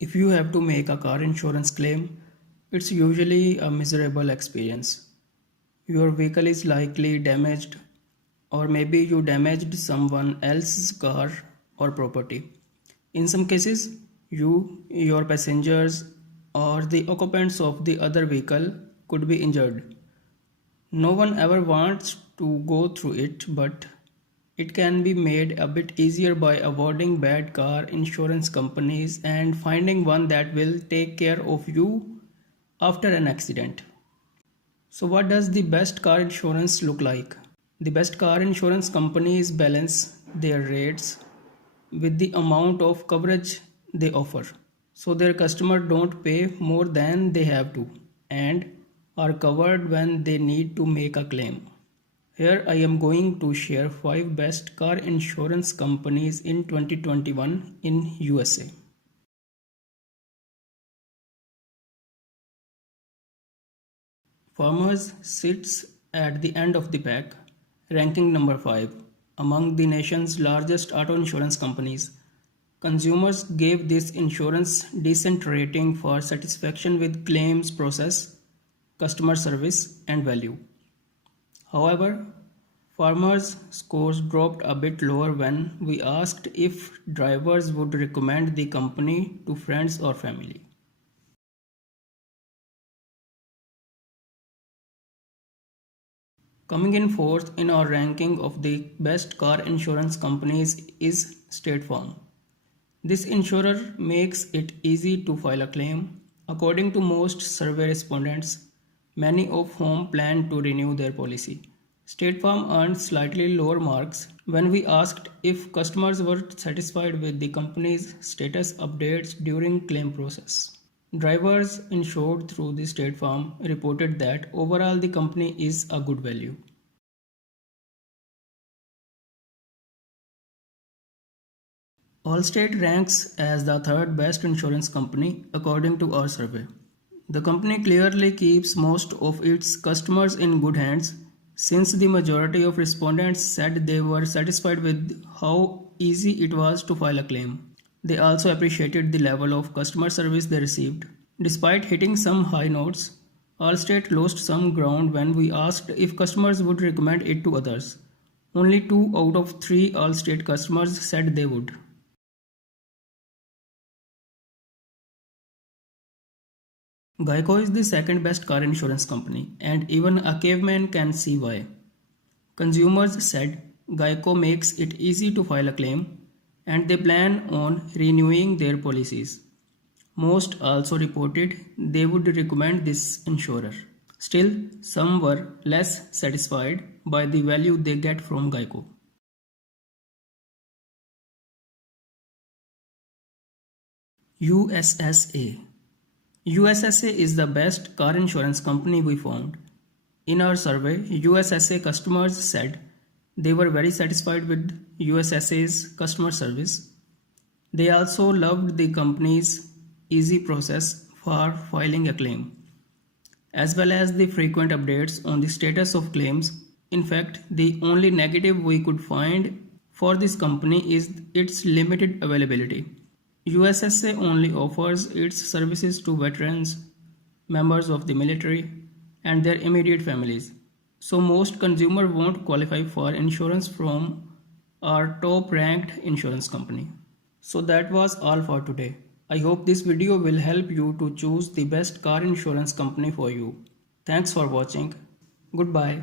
If you have to make a car insurance claim, it's usually a miserable experience. Your vehicle is likely damaged, or maybe you damaged someone else's car or property. In some cases, you, your passengers, or the occupants of the other vehicle could be injured. No one ever wants to go through it, but it can be made a bit easier by avoiding bad car insurance companies and finding one that will take care of you after an accident. So, what does the best car insurance look like? The best car insurance companies balance their rates with the amount of coverage they offer, so their customers don't pay more than they have to and are covered when they need to make a claim. Here I am going to share 5 best car insurance companies in 2021 in USA. Farmers sits at the end of the pack, ranking number 5 among the nation's largest auto insurance companies. Consumers gave this insurance decent rating for satisfaction with claims process, customer service, and value. However, farmers' scores dropped a bit lower when we asked if drivers would recommend the company to friends or family. Coming in fourth in our ranking of the best car insurance companies is State Farm. This insurer makes it easy to file a claim. According to most survey respondents, many of whom plan to renew their policy. State Farm earned slightly lower marks when we asked if customers were satisfied with the company's status updates during claim process. Drivers insured through the State Farm reported that overall the company is a good value. Allstate ranks as the third best insurance company according to our survey. The company clearly keeps most of its customers in good hands since the majority of respondents said they were satisfied with how easy it was to file a claim. They also appreciated the level of customer service they received. Despite hitting some high notes, Allstate lost some ground when we asked if customers would recommend it to others. Only 2 out of 3 Allstate customers said they would. Geico is the second best car insurance company, and even a caveman can see why. Consumers said Geico makes it easy to file a claim, and they plan on renewing their policies. Most also reported they would recommend this insurer. Still, some were less satisfied by the value they get from Geico. USSA USSA is the best car insurance company we found. In our survey, USSA customers said they were very satisfied with USSA's customer service. They also loved the company's easy process for filing a claim, as well as the frequent updates on the status of claims. In fact, the only negative we could find for this company is its limited availability. USSA only offers its services to veterans, members of the military, and their immediate families. So most consumers won't qualify for insurance from our top ranked insurance company. So that was all for today. I hope this video will help you to choose the best car insurance company for you. Thanks for watching. Goodbye.